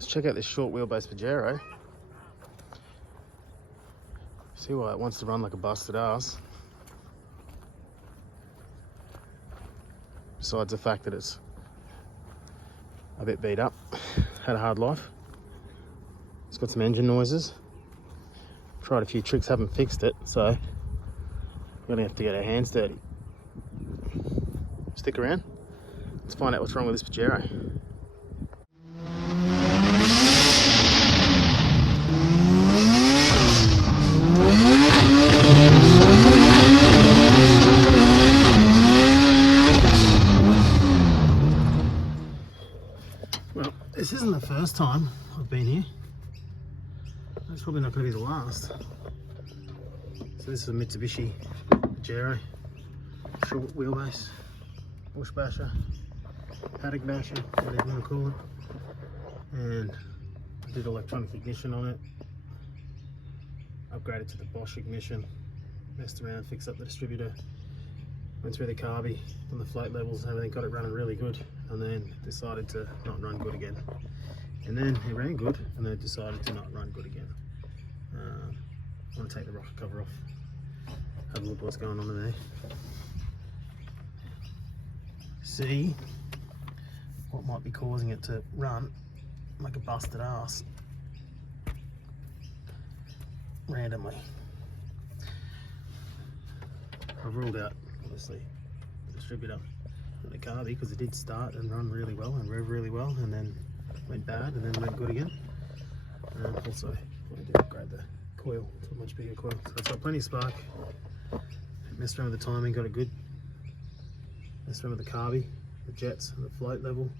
Let's check out this short wheelbase Pajero. See why it wants to run like a busted ass. Besides the fact that it's a bit beat up, had a hard life. It's got some engine noises. Tried a few tricks, haven't fixed it, so we're gonna have to get our hands dirty. Stick around. Let's find out what's wrong with this Pajero. Well, this isn't the first time I've been here. It's probably not going to be the last. So this is a Mitsubishi Pajero, short wheelbase, bush basher, paddock basher, whatever you want to call it. And I did electronic ignition on it, upgraded to the Bosch ignition, messed around, fixed up the distributor, went through the carby on the float levels and everything, got it running really good, and then decided to not run good again. And then it ran good, and then it decided to not run good again. I want to take the rocker cover off, have a look what's going on in there. See what might be causing it to run like a busted ass randomly. I've ruled out, obviously, the distributor and the carby because it did start and run really well and rev really well, and then went bad and then went good again. Also, I did upgrade the coil to a much bigger coil, so it's got plenty of spark. Messed around with the timing, got it good. Messed around with the carby, the jets, and the float level.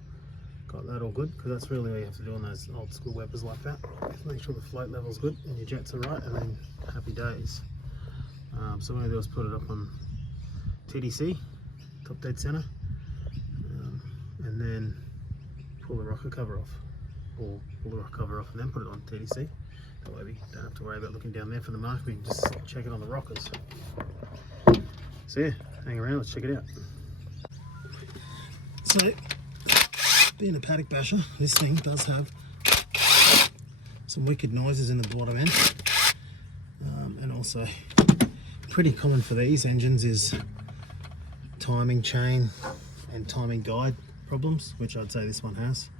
Got that all good, because that's really all you have to do on those old school weapons like that. Just make sure the float level's good and your jets are right, and then happy days. So what I'm going to do is put it up on TDC, top dead center, and then pull the rocker cover off, or pull the rocker cover off and then put it on TDC. That way we don't have to worry about looking down there for the mark, we can just check it on the rockers. So yeah, hang around, let's check it out. So, being a paddock basher, this thing does have some wicked noises in the bottom end, and also pretty common for these engines is timing chain and timing guide problems, which I'd say this one has.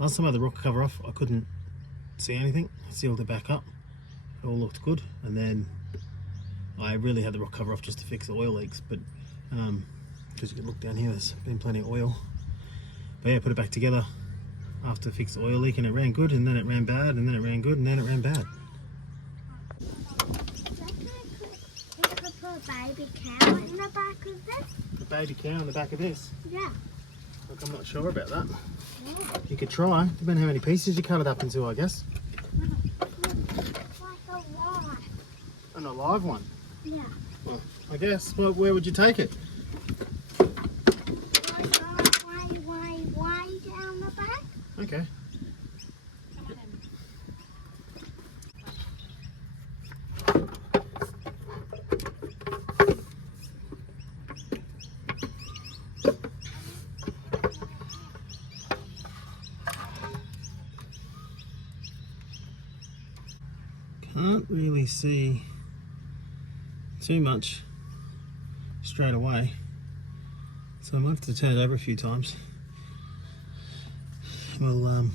Last time I had the rocker cover off, I couldn't see anything. I sealed it back up, it all looked good, and then I really had the rocker cover off just to fix the oil leaks, but because you can look down here, there's been plenty of oil. But yeah, put it back together after I fixed the oil leak, and it ran good, and then it ran bad, and then it ran good, and then it ran bad. Put a baby cow in the back of this? A baby cow in the back of this? Yeah. Look, I'm not sure about that. Yeah. You could try, depending how many pieces you cut it up into, I guess. It's like a live. And a live one? Yeah. Well, I guess. Well, where would you take it? Way down the back. Okay. Can't really see too much straight away, so I might have to turn it over a few times. We'll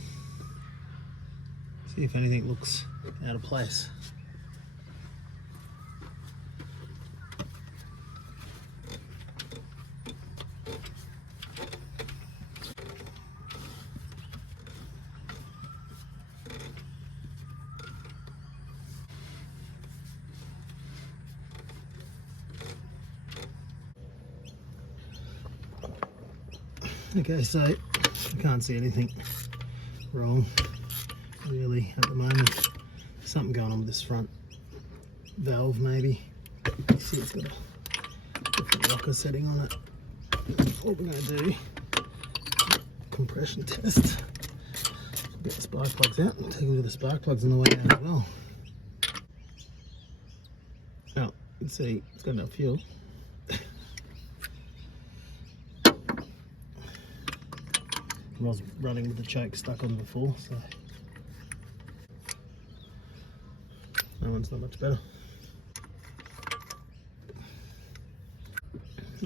see if anything looks out of place. Okay, so I can't see anything wrong really at the moment. Something going on with this front valve maybe. You see it's got a different rocker setting on it. What we're going to do, compression test. Get the spark plugs out and take them to the spark plugs on the way out as well. Now, you can see it's got enough fuel. I was running with the choke stuck on before, so that one's not much better.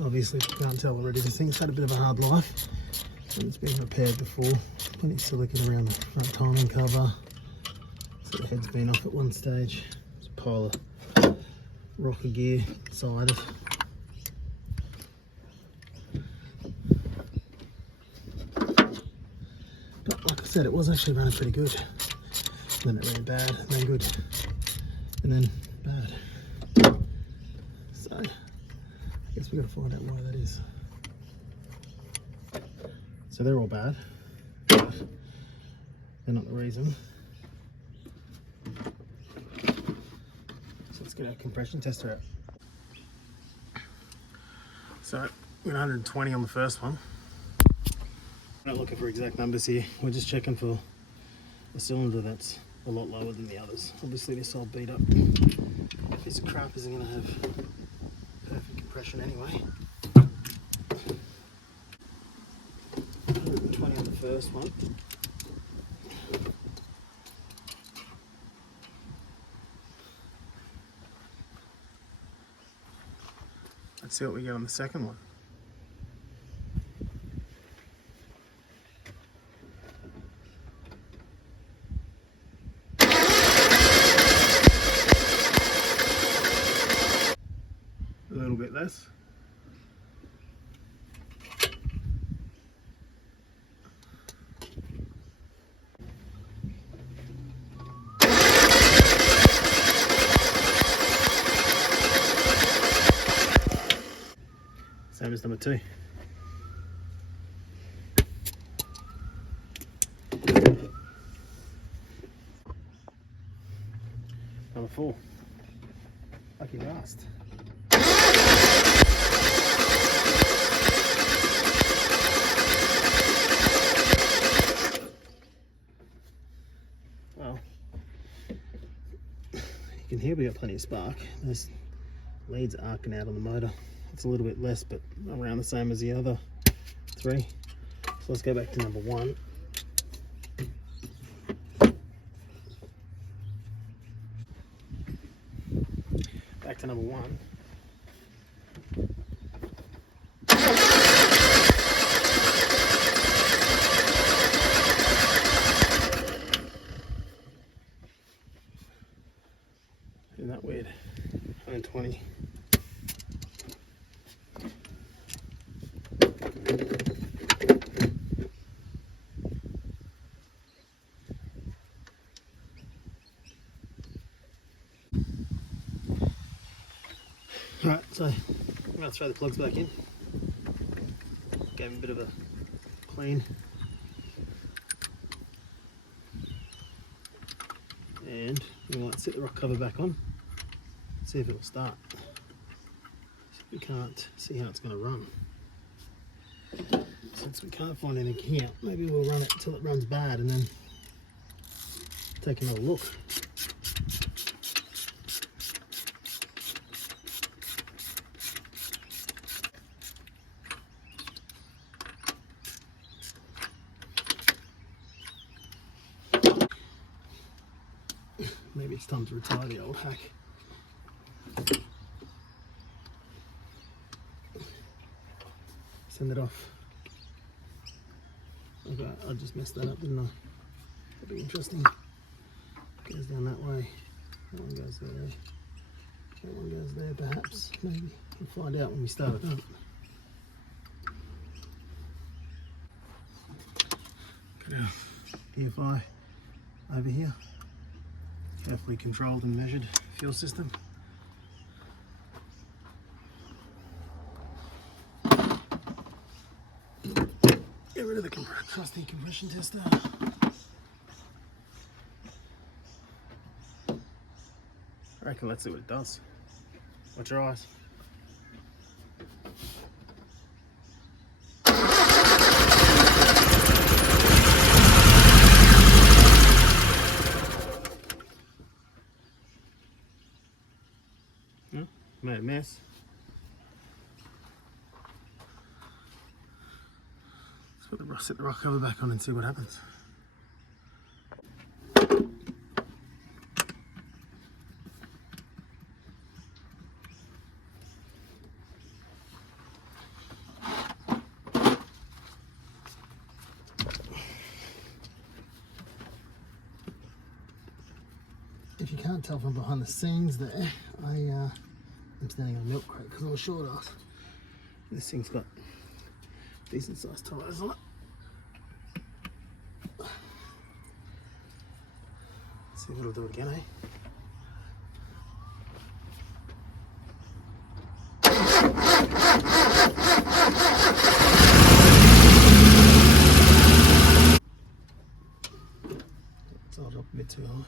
Obviously, if you can't tell already, this thing's had a bit of a hard life and it's been repaired before. Plenty of silicone around the front timing cover. So the head's been off at one stage. There's a pile of rocker gear inside it. But like I said, it was actually running pretty good. And then it ran bad, and then good, and then bad. So I guess we've got to find out why that is. So they're all bad, but they're not the reason. So let's get our compression tester out. So we're 120 on the first one. We're not looking for exact numbers here. We're just checking for a cylinder that's a lot lower than the others. Obviously this old beat up piece of crap isn't going to have perfect compression anyway. 120 on the first one. Let's see what we get on the second one. A little bit less. Same as number 2. Number 4. Lucky last. Well, you can hear we got plenty of spark. Those leads are arcing out on the motor. It's a little bit less, but around the same as the other 3. So let's go back to number 1. Back to number 1. Isn't that weird? 120. Alright, so I'm going to throw the plugs back in. Gave them a bit of a clean. And we might set the rock cover back on. See if it'll start. We can't see how it's going to run. Since we can't find anything here, maybe we'll run it until it runs bad and then take another look. Maybe it's time to retire the old hack. Send it off. Okay, I just messed that up, didn't I? That'd be interesting. Goes down that way. That one goes there. That one goes there, perhaps. Maybe. We'll find out when we start it up. Got our PFI over here. Carefully controlled and measured fuel system. Get rid of the trusty compression tester. I reckon let's see what it does. Watch your eyes. Made a mess. Let's Set the rock cover back on and see what happens. If you can't tell from behind the scenes there, I'm standing on a milk crate because I'm a short ass. This thing's got decent sized tyres on it. See if it'll do it again, eh? It's all up a bit too high.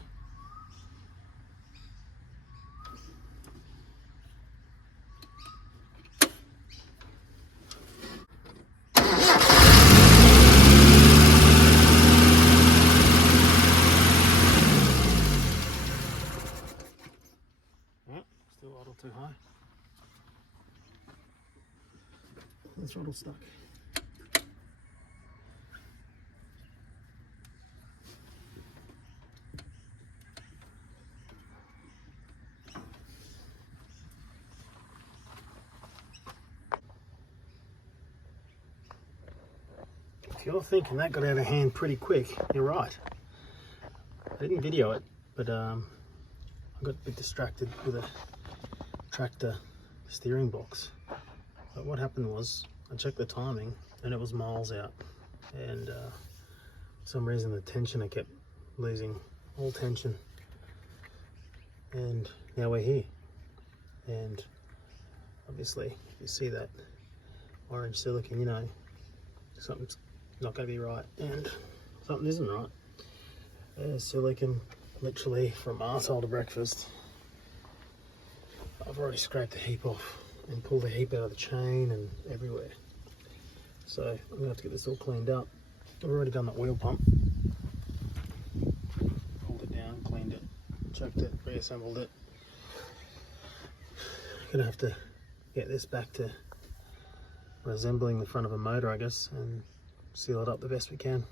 Too high. The throttle stuck. If you're thinking that got out of hand pretty quick, you're right. I didn't video it, but I got a bit distracted with a tractor steering box. But what happened was I checked the timing and it was miles out, and for some reason the tension, I kept losing all tension, and now we're here. And obviously if you see that orange silicone, you know something's not going to be right, and something isn't right. Silicone literally from arsehole to breakfast. I've already scraped the heap off and pulled the heap out of the chain and everywhere. So I'm gonna have to get this all cleaned up. I've already done that wheel pump. Pulled it down, cleaned it, chucked it, reassembled it. Gonna have to get this back to resembling the front of a motor, I guess, and seal it up the best we can.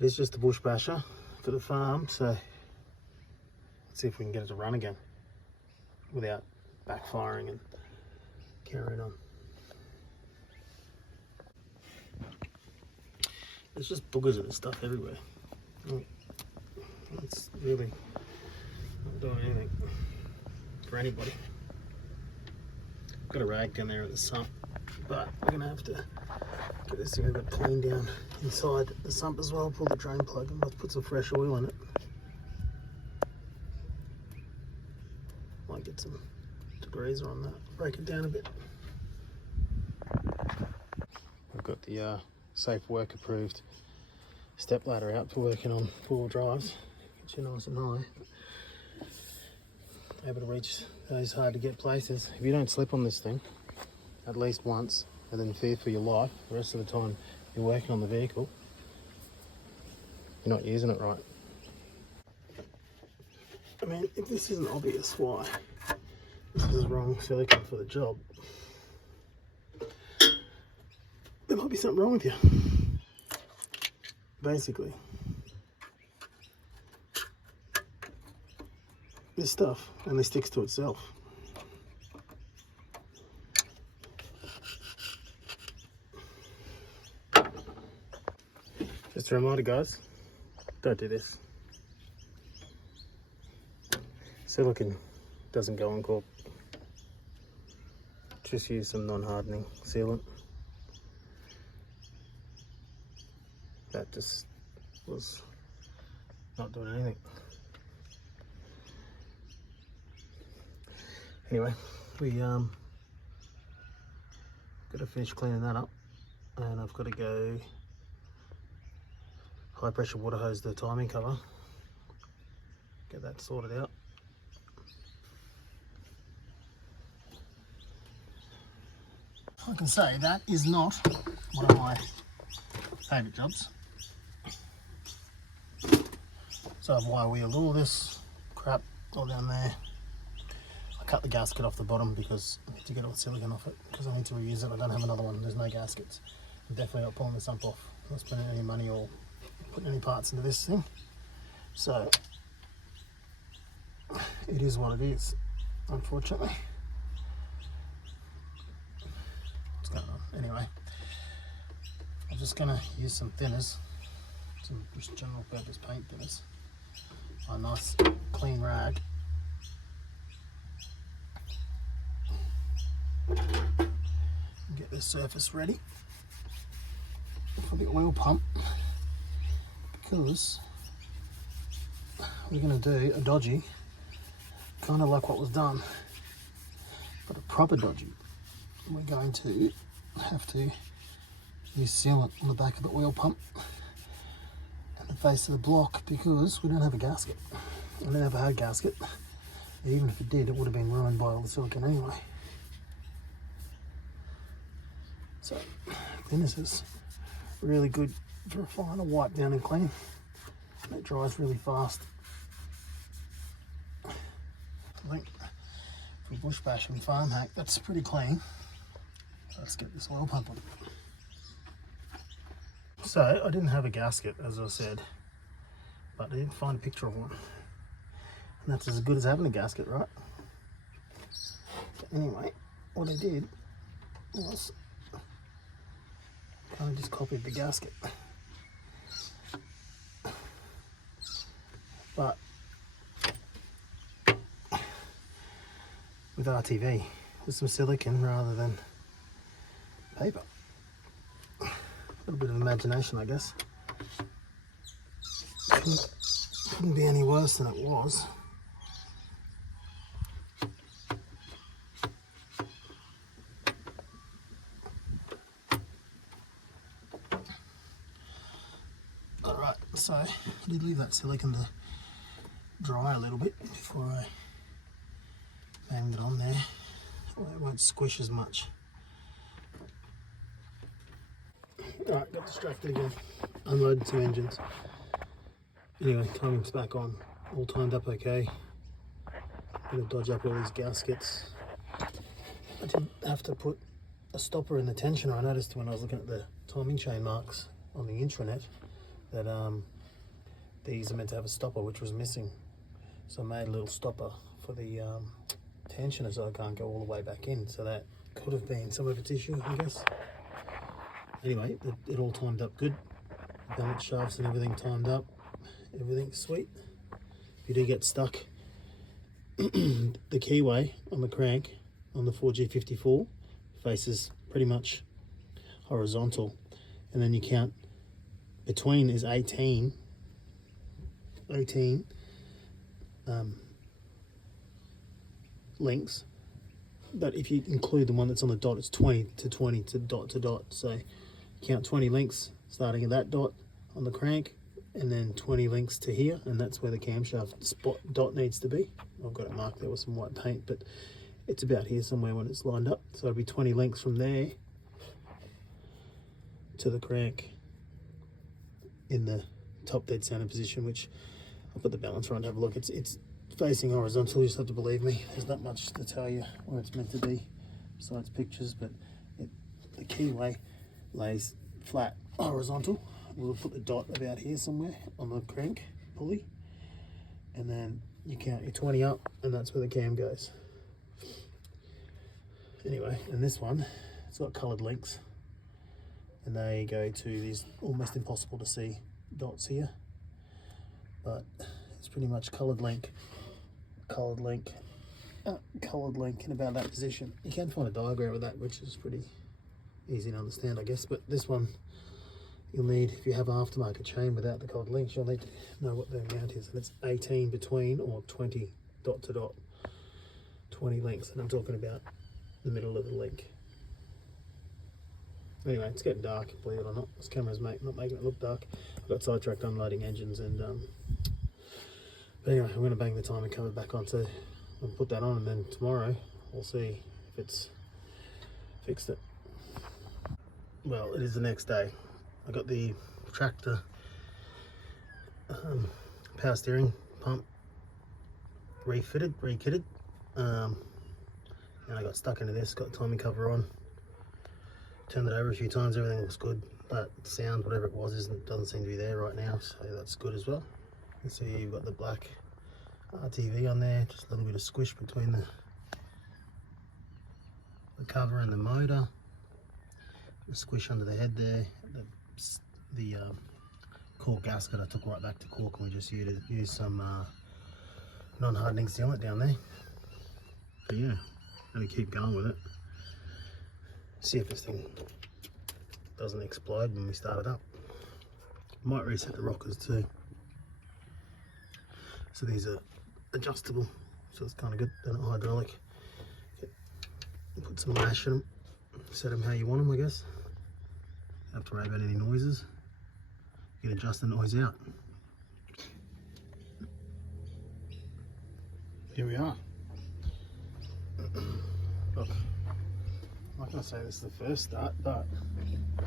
It is just a bush basher for the farm, so let's see if we can get it to run again without backfiring and carrying on. There's just boogers of this stuff everywhere. It's really not doing anything for anybody. Got a rag down there at the sump, but we're gonna have to get this thing a bit cleaned down inside the sump as well. Pull the drain plug and let's put some fresh oil in it. Might get some degreaser on that, break it down a bit. I've got the safe work approved step ladder out for working on 4-wheel drives. Get you nice and high. Able to reach those hard to get places. If you don't slip on this thing at least once and then fear for your life the rest of the time you're working on the vehicle, you're not using it right. I mean, if this isn't obvious why this is the wrong silicone for the job, there might be something wrong with you. Basically, this stuff only sticks to itself. Just a reminder, guys, don't do this. Silicone doesn't go on cork. Just use some non-hardening sealant. That just was not doing anything. Anyway, we got to finish cleaning that up, and I've got to go high pressure water hose the timing cover, get that sorted out. I can say that is not one of my favourite jobs. So I've wire wheeled all this crap all down there. I cut the gasket off the bottom because I need to get all the silicone off it because I need to reuse it. I don't have another one, there's no gaskets. I'm definitely not pulling the sump off. I'm not spending any money or putting any parts into this thing. So it is what it is, unfortunately. What's going on? Anyway, I'm just going to use some thinners, some just general purpose paint thinners. A nice clean rag. Get this surface ready for the oil pump, because we're going to do a dodgy, kind of like what was done, but a proper dodgy. We're going to have to use sealant on the back of the oil pump and the face of the block, because we don't have a gasket. I don't have a hard gasket. Even if it did, it would have been ruined by all the silicone anyway. So this is really good for a final wipe down and clean. And it dries really fast. I think for bush bash and farm hack, that's pretty clean. Let's get this oil pump on. So I didn't have a gasket, as I said, but I did find a picture of one. And that's as good as having a gasket, right? But anyway, what I did was kind of just copied the gasket. But with RTV, with some silicone rather than paper. A little bit of imagination, I guess. Couldn't be any worse than it was. Alright, so I did leave that silicone to dry a little bit before I banged it on there. Well, it won't squish as much. Alright, got distracted again. Unloaded some engines. Anyway, timing's back on. All timed up okay. Gonna dodge up all these gaskets. I did have to put a stopper in the tensioner. I noticed when I was looking at the timing chain marks on the intranet that these are meant to have a stopper, which was missing. So I made a little stopper for the tensioner so I can't go all the way back in. So that could have been some of its issue, I guess. Anyway, it all timed up good. Balance shafts and everything timed up. Everything's sweet. If you do get stuck, the keyway on the crank on the 4G54 faces pretty much horizontal, and then you count between is 18 links, but if you include the one that's on the dot, it's 20 to dot. So count 20 links starting at that dot on the crank, and then 20 links to here, and that's where the camshaft spot dot needs to be. I've got it marked there with some white paint, but it's about here somewhere when it's lined up. So it'll be 20 links from there to the crank in the top dead center position, which I'll put the balancer on to have a look. It's facing horizontal. You just have to believe me. There's not much to tell you where it's meant to be besides pictures, but the keyway lays flat horizontal. We'll put the dot about here somewhere on the crank pulley, and then you count your 20 up, and that's where the cam goes. Anyway, and this one, it's got coloured links, and they go to these almost impossible to see dots here, but it's pretty much coloured link, in about that position. You can find a diagram of that, which is pretty easy to understand, I guess, but this one you'll need, if you have an aftermarket chain without the coloured links, you'll need to know what the amount is, and it's 18 between, or 20 dot to dot, 20 links, and I'm talking about the middle of the link. Anyway, it's getting dark, believe it or not. This camera's not making it look dark. I got sidetracked unloading engines, and but anyway, I'm going to bang the timing cover back onto and put that on, and then tomorrow we'll see if it's fixed it. Well, it is the next day. I got the tractor power steering pump rekitted, and I got stuck into this, got the timing cover on. Turned it over a few times, everything looks good. That sound, whatever it was, doesn't seem to be there right now, so that's good as well. You can see you've got the black RTV on there, just a little bit of squish between the cover and the motor. The squish under the head there. The cork gasket I took right back to cork, and we just used some non-hardening sealant down there. But yeah, gonna keep going with it. See if this thing doesn't explode when we start it up. Might reset the rockers too. So these are adjustable, so it's kind of good. They're not hydraulic. Put some lash in them, set them how you want them, I guess. Don't have to worry about any noises. You can adjust the noise out. Here we are. Look, I'm not going to say this is the first start, but how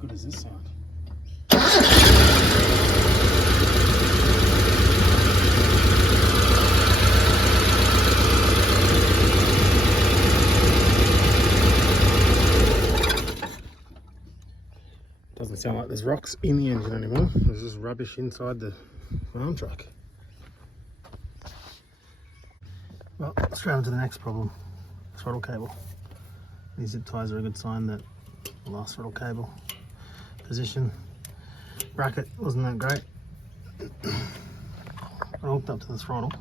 good does this sound? Doesn't sound like there's rocks in the engine anymore. There's just rubbish inside the farm truck. Well, let's go on to the next problem. Throttle cable. These zip ties are a good sign that the last throttle cable position bracket wasn't that great. I hooked up to the throttle.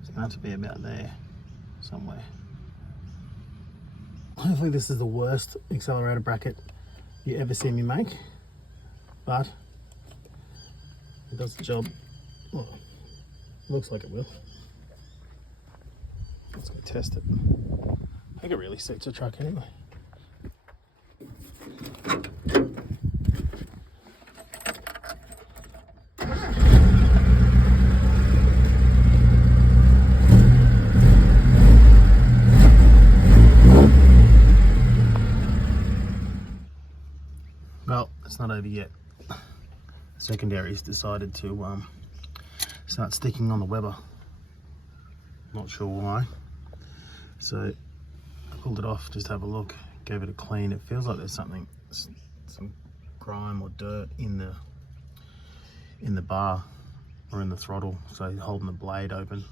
It's going to have to be about there somewhere. Hopefully this is the worst accelerator bracket you ever see me make, but it does the job. Well, looks like it will. Let's go test it. I think it really suits the truck anyway. Well, it's not over yet. Secondary's decided to start sticking on the Weber. Not sure why. So I pulled it off, just have a look, gave it a clean. It feels like there's something, some grime or dirt in the bar or in the throttle, so holding the blade open.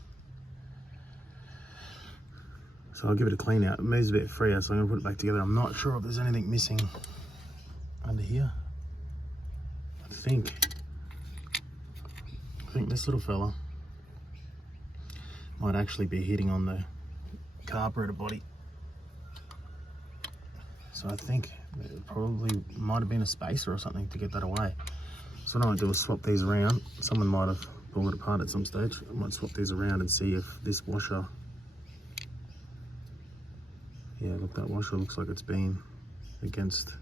So I'll give it a clean out. It moves a bit freer, so I'm gonna put it back together. I'm not sure if there's anything missing under here. I think this little fella might actually be hitting on the carburetor body. So I think it probably might have been a spacer or something to get that away. So what I might do is swap these around. Someone might have pulled it apart at some stage. I might swap these around and see if this washer, yeah, look, that washer looks like it's been against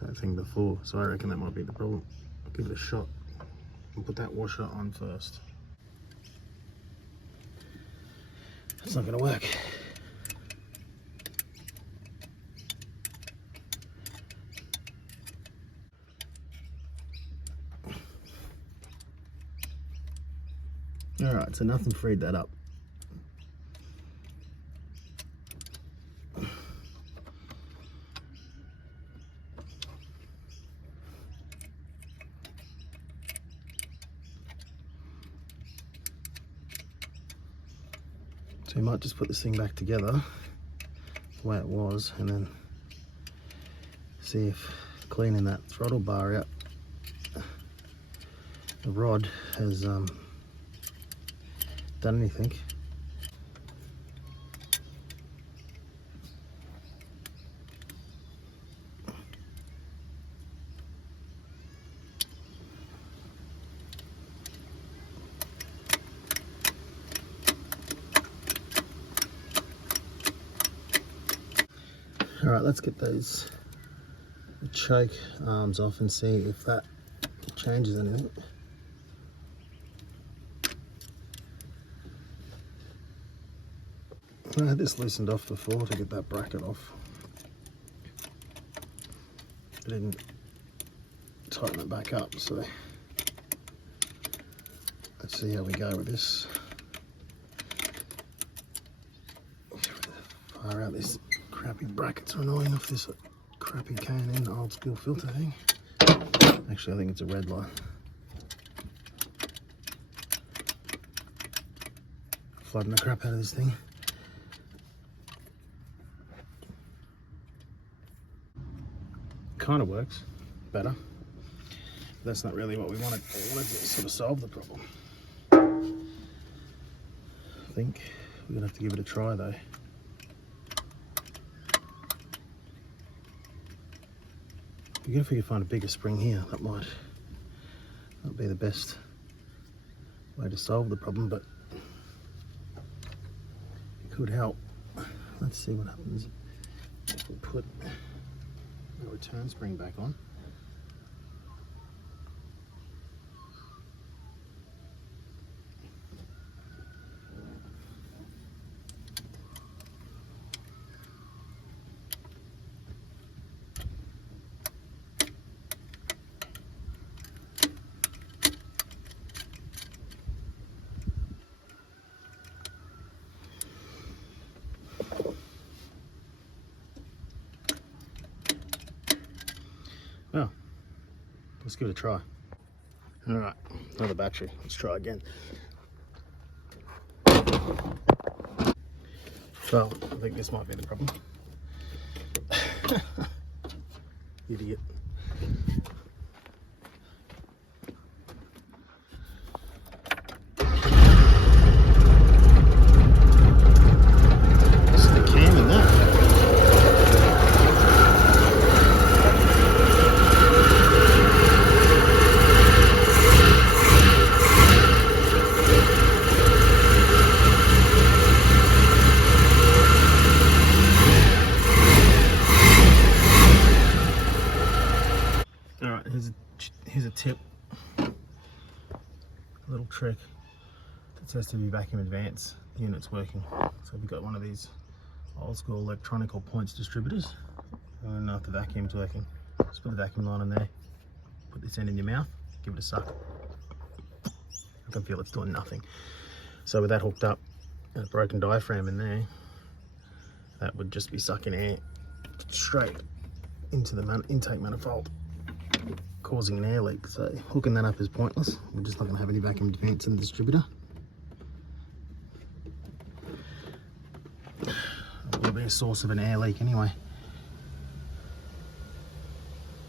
that thing before. So I reckon that might be the problem. I'll give it a shot and put that washer on first. It's not going to work. Alright, so nothing freed that up. So you might just put this thing back together the way it was, and then see if cleaning that throttle bar out, the rod has done anything. Alright, let's get those choke arms off and see if that changes anything. I had this loosened off before to get that bracket off. I didn't tighten it back up, so let's see how we go with this. Fire out this Crappy brackets are annoying off this crappy K&N old school filter thing. Actually, I think it's a red line. Flooding the crap out of this thing. Kind of works better. But that's not really what we wanted. We wanted to sort of solve the problem. I think we're gonna have to give it a try though. Again, if we could find a bigger spring here, that might not be the best way to solve the problem, but it could help. Let's see what happens if we put the return spring back on. Well, let's give it a try. All right, another battery. Let's try again. Well, I think this might be the problem. Idiot. It's the cam in that. Alright, here's a tip, a little trick that says to be vacuum advance, the unit's working. So we've got one of these old school electronical points distributors, and if the vacuum's working, just put the vacuum line in there, put this end in your mouth, give it a suck. I can feel it's doing nothing. So with that hooked up and a broken diaphragm in there, that would just be sucking air straight into the intake manifold, causing an air leak. So hooking that up is pointless. We're just not going to have any vacuum advance in the distributor. It will be a source of an air leak anyway.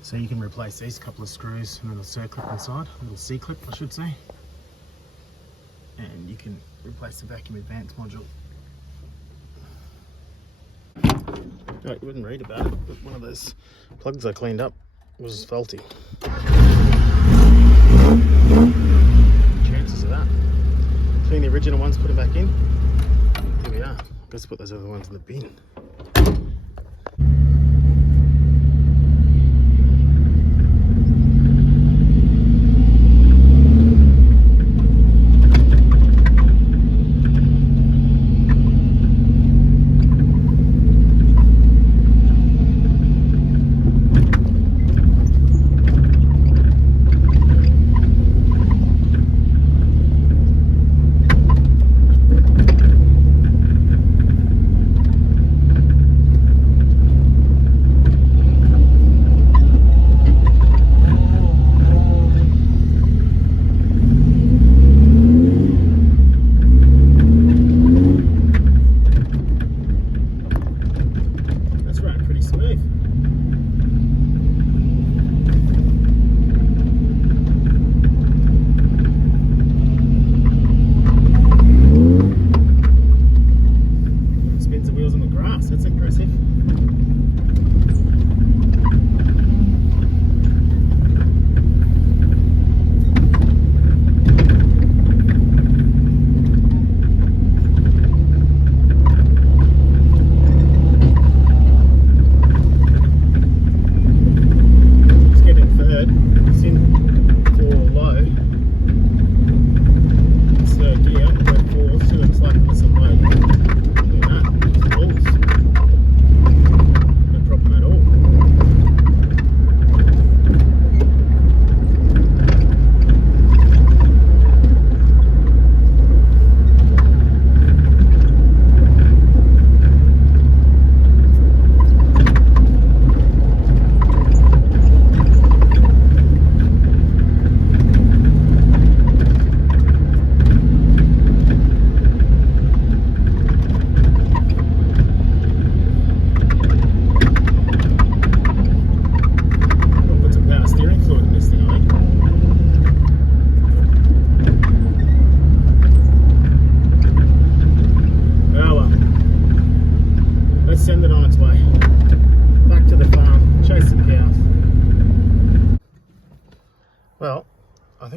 So you can replace these couple of screws and then a circlip inside, a little C-clip I should say. And you can replace the vacuum advance module. Oh, you wouldn't read about it, but one of those plugs I cleaned up was faulty. Chances of that. Clean the original ones, put them back in. Here we are. Let's put those other ones in the bin.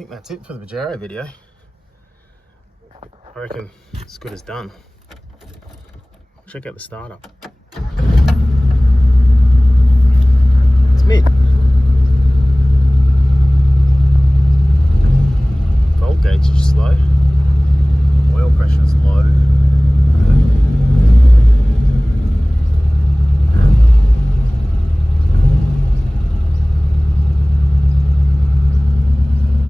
think that's it for the Pajero video. I reckon it's good as done. Check out the startup.